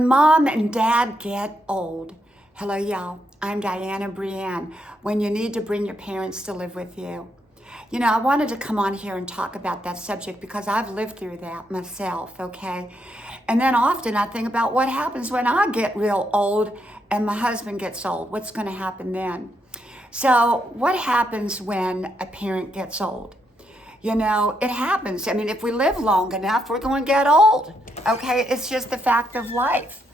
Mom and dad get old. Hello, y'all. I'm Diana Brienne. When you need to bring your parents to live with you. You know, I wanted to come on here and talk about that subject because I've lived through that myself, okay? And then often I think about what happens when I get real old and my husband gets old. What's going to happen then? So, what happens when a parent gets old? You know, it happens. I mean, if we live long enough, we're going to get old. Okay, it's just the fact of life.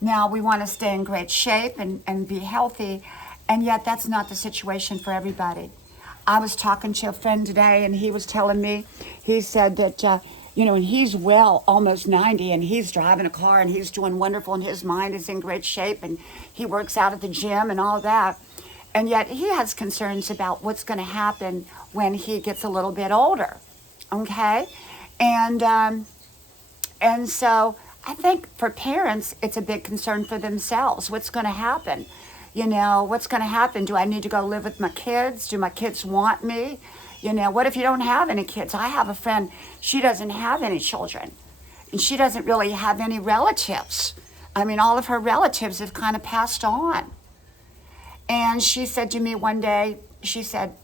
Now, we want to stay in great shape and be healthy, and yet that's not the situation for everybody. I was talking to a friend today, and he was telling me, he said that, and he's well, almost 90, and he's driving a car, and he's doing wonderful, and his mind is in great shape, and he works out at the gym and all that. And yet he has concerns about what's going to happen when he gets a little bit older, okay? And so I think for parents, it's a big concern for themselves. What's going to happen? You know, what's going to happen? Do I need to go live with my kids? Do my kids want me? You know, what if you don't have any kids? I have a friend, she doesn't have any children, and she doesn't really have any relatives. I mean, all of her relatives have kind of passed on. And she said to me one day, she said,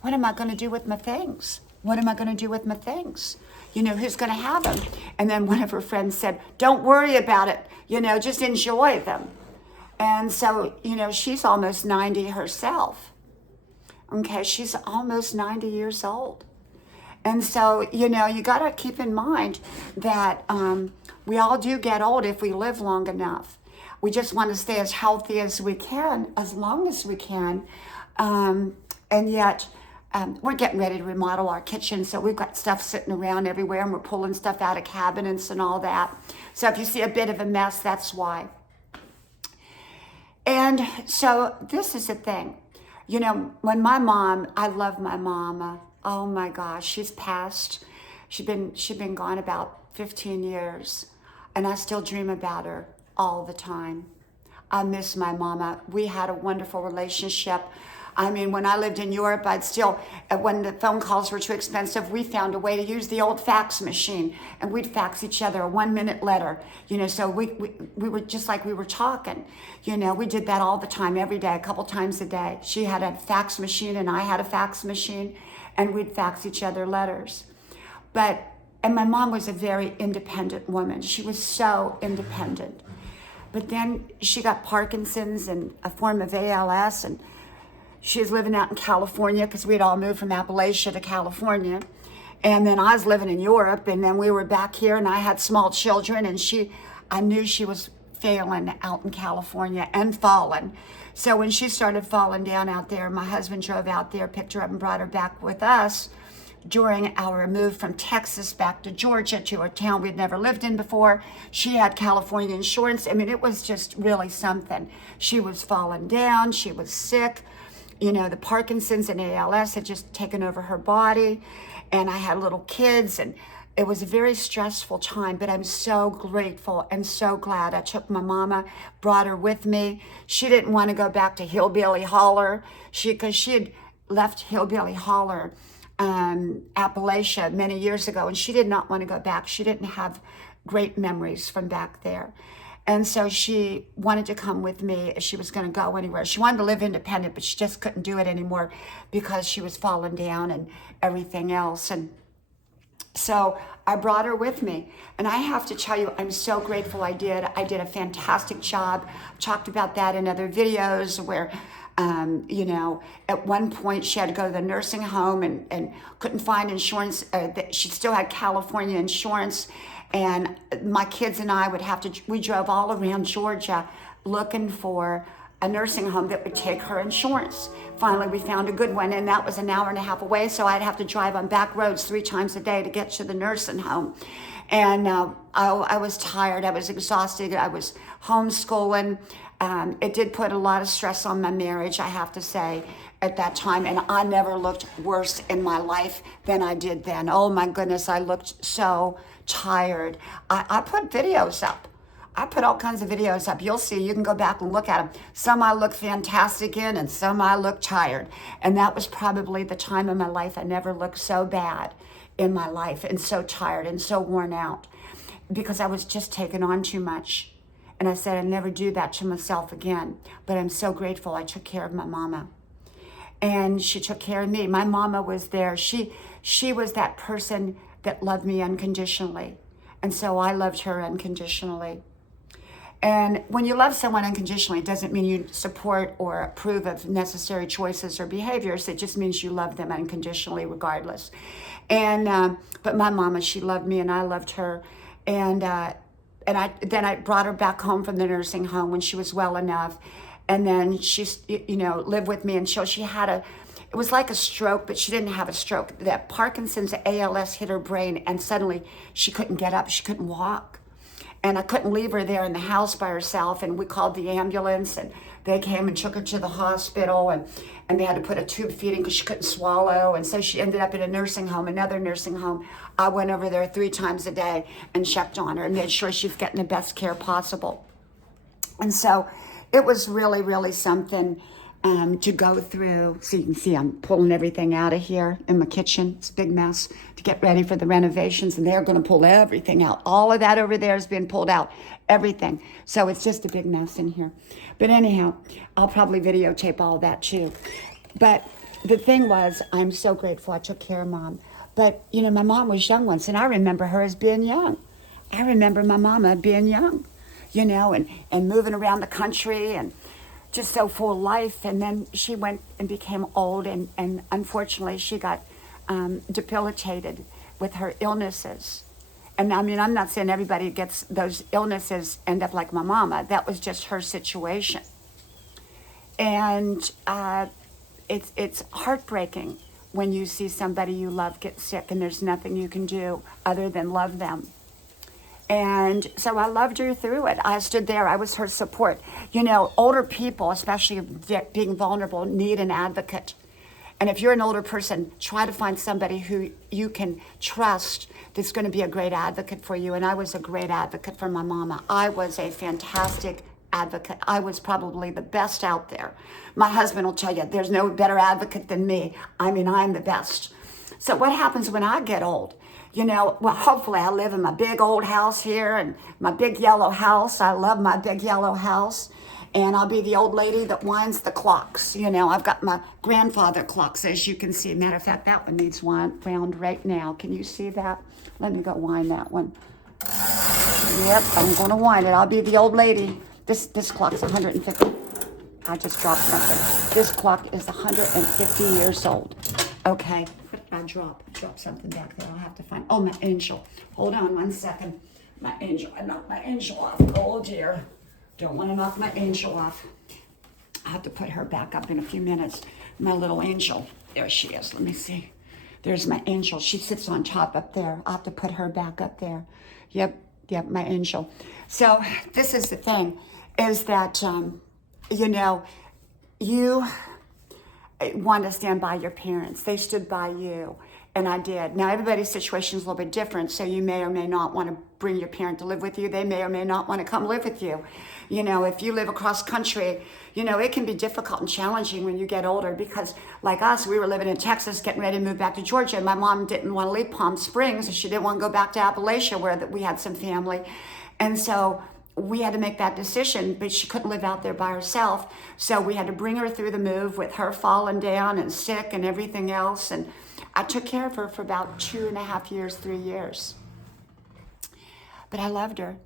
what am I going to do with my things? What am I going to do with my things? You know, who's going to have them? And then one of her friends said, don't worry about it. You know, just enjoy them. And so, you know, she's almost 90 herself. Okay, she's almost 90 years old. And so, you know, you got to keep in mind that we all do get old if we live long enough. We just want to stay as healthy as we can, as long as we can. And yet, we're getting ready to remodel our kitchen, so we've got stuff sitting around everywhere, and we're pulling stuff out of cabinets and all that. So if you see a bit of a mess, that's why. And so this is the thing. You know, when my mom, I love my mama. Oh my gosh, she's passed. She's been gone about 15 years, and I still dream about her all the time. I miss my mama. We had a wonderful relationship. I mean, when I lived in Europe, when the phone calls were too expensive, we found a way to use the old fax machine, and we'd fax each other a 1-minute letter, you know, so we were just like we were talking, you know, we did that all the time, every day, a couple times a day. She had a fax machine and I had a fax machine, and we'd fax each other letters. And my mom was a very independent woman. She was so independent. But then she got Parkinson's and a form of ALS, and she was living out in California because we'd all moved from Appalachia to California. And then I was living in Europe, and then we were back here, and I had small children, and I knew she was failing out in California and falling. So when she started falling down out there, my husband drove out there, picked her up, and brought her back with us during our move from Texas back to Georgia, to a town we'd never lived in before. She had California insurance. I mean, it was just really something. She was falling down. She was sick. You know, the Parkinson's and ALS had just taken over her body. And I had little kids, and it was a very stressful time, but I'm so grateful and so glad I took my mama, brought her with me. She didn't want to go back to Hillbilly Holler, because she had left Hillbilly Holler, Appalachia many years ago, and she did not want to go back. She didn't have great memories from back there. And so she wanted to come with me if she was going to go anywhere. She wanted to live independent, but she just couldn't do it anymore because she was falling down and everything else. And so I brought her with me. And I have to tell you, I'm so grateful I did. I did a fantastic job. Talked about that in other videos where you know, at one point she had to go to the nursing home and couldn't find insurance. She still had California insurance. And my kids and I we drove all around Georgia looking for a nursing home that would take her insurance. Finally, we found a good one, and that was an hour and a half away, so I'd have to drive on back roads 3 times a day to get to the nursing home. And I was tired, I was exhausted, I was homeschooling. It did put a lot of stress on my marriage, I have to say, at that time, and I never looked worse in my life than I did then. Oh my goodness, I looked so tired. I put videos up. I put all kinds of videos up. You'll see, you can go back and look at them. Some I look fantastic in, and some I look tired. And that was probably the time in my life I never looked so bad in my life, and so tired and so worn out, because I was just taking on too much. And I said, I'd never do that to myself again. But I'm so grateful I took care of my mama. And she took care of me. My mama was there. She was that person that loved me unconditionally. And so I loved her unconditionally. And when you love someone unconditionally, it doesn't mean you support or approve of necessary choices or behaviors. It just means you love them unconditionally regardless. And but my mama, she loved me and I loved her. And I brought her back home from the nursing home when she was well enough. And then she, lived with me until she had it was like a stroke, but she didn't have a stroke. That Parkinson's ALS hit her brain, and suddenly she couldn't get up. She couldn't walk. And I couldn't leave her there in the house by herself. And we called the ambulance, and they came and took her to the hospital, and they had to put a tube feeding because she couldn't swallow. And so she ended up in a nursing home, another nursing home. I went over there 3 times a day and checked on her and made sure she was getting the best care possible. And so it was really, really something to go through. So you can see I'm pulling everything out of here in my kitchen. It's a big mess to get ready for the renovations, and they're going to pull everything out. All of that over there has been pulled out, everything. So it's just a big mess in here. But anyhow, I'll probably videotape all of that too. But the thing was, I'm so grateful I took care of Mom. But, my mom was young once, and I remember her as being young. I remember my mama being young, and moving around the country and just so full of life. And then she went and became old, and unfortunately she got debilitated with her illnesses. And I mean, I'm not saying everybody gets those illnesses end up like my mama. That was just her situation. And it's heartbreaking when you see somebody you love get sick and there's nothing you can do other than love them. And so I loved her through it. I stood there. I was her support. Older people, especially being vulnerable, need an advocate. And if you're an older person, try to find somebody who you can trust that's going to be a great advocate for you. And I was a great advocate for my mama. I was a fantastic advocate. I was probably the best out there. My husband will tell you, there's no better advocate than me. I mean, I'm the best. So what happens when I get old? Well, hopefully I live in my big old house here and my big yellow house. I love my big yellow house. And I'll be the old lady that winds the clocks. I've got my grandfather clocks, as you can see. Matter of fact, that one needs wound right now. Can you see that? Let me go wind that one. Yep, I'm going to wind it. I'll be the old lady. This clock's 150. I just dropped something. This clock is 150 years old. Okay. I dropped something back there. I'll have to find. Oh, my angel. Hold on 1 second. My angel. I knocked my angel off. Oh, dear. Don't want to knock my angel off. I have to put her back up in a few minutes. My little angel. There she is. Let me see. There's my angel. She sits on top up there. I'll have to put her back up there. Yep, my angel. So this is the thing, is that, you want to stand by your parents. They stood by you, and I did. Now, everybody's situation is a little bit different, so you may or may not want to bring your parent to live with you. They may or may not want to come live with you. If you live across country, it can be difficult and challenging when you get older, because like us, we were living in Texas, getting ready to move back to Georgia. My mom didn't want to leave Palm Springs. She didn't want to go back to Appalachia, where we had some family. And so we had to make that decision, but she couldn't live out there by herself. So we had to bring her through the move with her falling down and sick and everything else. And I took care of her for about 2.5 years, 3 years. But I loved her,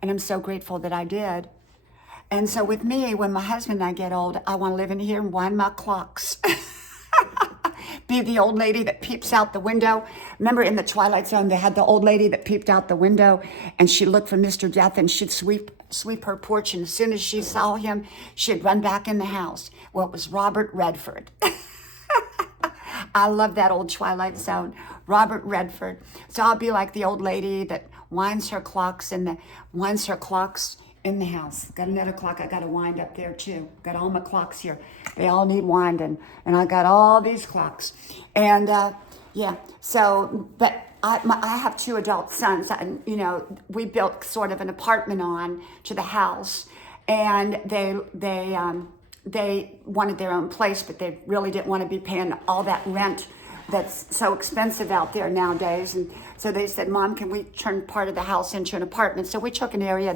and I'm so grateful that I did. And so with me, when my husband and I get old, I want to live in here and wind my clocks. Be the old lady that peeps out the window. Remember in the Twilight Zone, they had the old lady that peeped out the window, and she'd look for Mr. Death, and she'd sweep her porch, and as soon as she saw him, she'd run back in the house. Well, it was Robert Redford. I love that old Twilight Zone, Robert Redford. So I'll be like the old lady that winds her clocks in the house. Got another clock I got to wind up there too. Got all my clocks here. They all need winding, and I got all these clocks. And so, but I have 2 adult sons, and we built sort of an apartment on to the house, and they wanted their own place, but they really didn't want to be paying all that rent that's so expensive out there nowadays. And so they said, Mom, can we turn part of the house into an apartment? So we took an area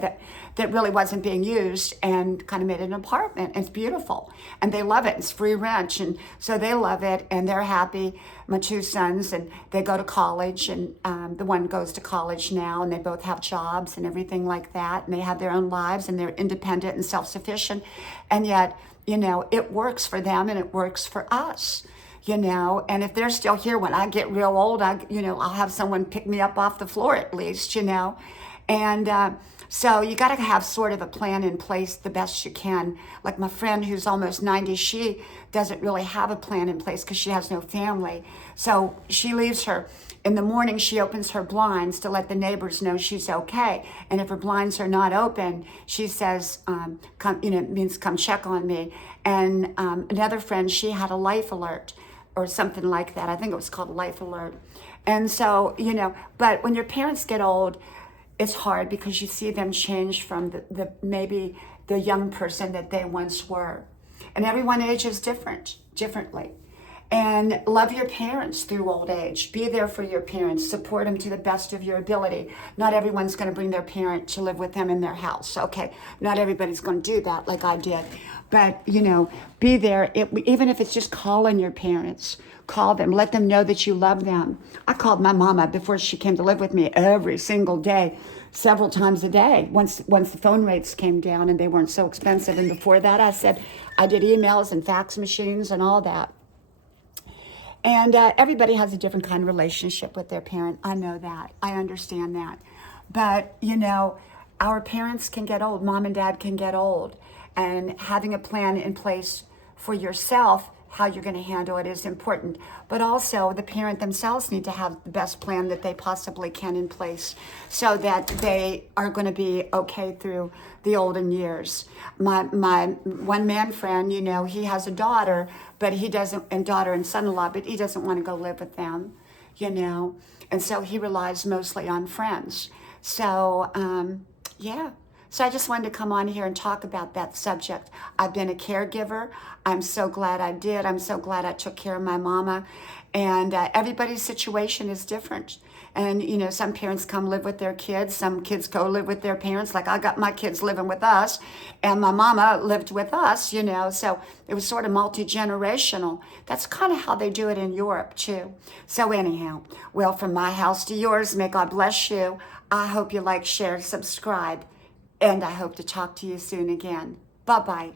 that really wasn't being used and kind of made it an apartment. It's beautiful. And they love it. It's free rent. And so they love it and they're happy. My two sons, and they go to college, and the one goes to college now, and they both have jobs and everything like that. And they have their own lives and they're independent and self-sufficient. And yet, it works for them and it works for us. And if they're still here when I get real old, I'll have someone pick me up off the floor at least, And so you got to have sort of a plan in place the best you can. Like my friend who's almost 90, she doesn't really have a plan in place because she has no family. So she leaves in the morning, she opens her blinds to let the neighbors know she's okay. And if her blinds are not open, she says, it means come check on me. And another friend, she had a life alert or something like that. I think it was called a life alert. And so, but when your parents get old, it's hard because you see them change from the maybe the young person that they once were. And everyone ages differently. And love your parents through old age. Be there for your parents. Support them to the best of your ability. Not everyone's going to bring their parent to live with them in their house. Okay, not everybody's going to do that like I did. But, be there. Even if it's just calling your parents. Call them. Let them know that you love them. I called my mama before she came to live with me every single day, several times a day, once the phone rates came down and they weren't so expensive. And before that, I did emails and fax machines and all that. And everybody has a different kind of relationship with their parent. I know that. I understand that. But, our parents can get old. Mom and dad can get old. And having a plan in place for yourself, how you're going to handle it, is important. But also the parent themselves need to have the best plan that they possibly can in place so that they are going to be okay through the olden years. My one man friend, he has a daughter, but he doesn't, and daughter and son-in-law, but he doesn't want to go live with them, and so he relies mostly on friends. So, yeah. So I just wanted to come on here and talk about that subject. I've been a caregiver. I'm so glad I did. I'm so glad I took care of my mama. And everybody's situation is different. And, some parents come live with their kids. Some kids go live with their parents. Like I got my kids living with us. And my mama lived with us, So it was sort of multi-generational. That's kind of how they do it in Europe, too. So anyhow, well, from my house to yours, may God bless you. I hope you like, share, subscribe. And I hope to talk to you soon again. Bye-bye.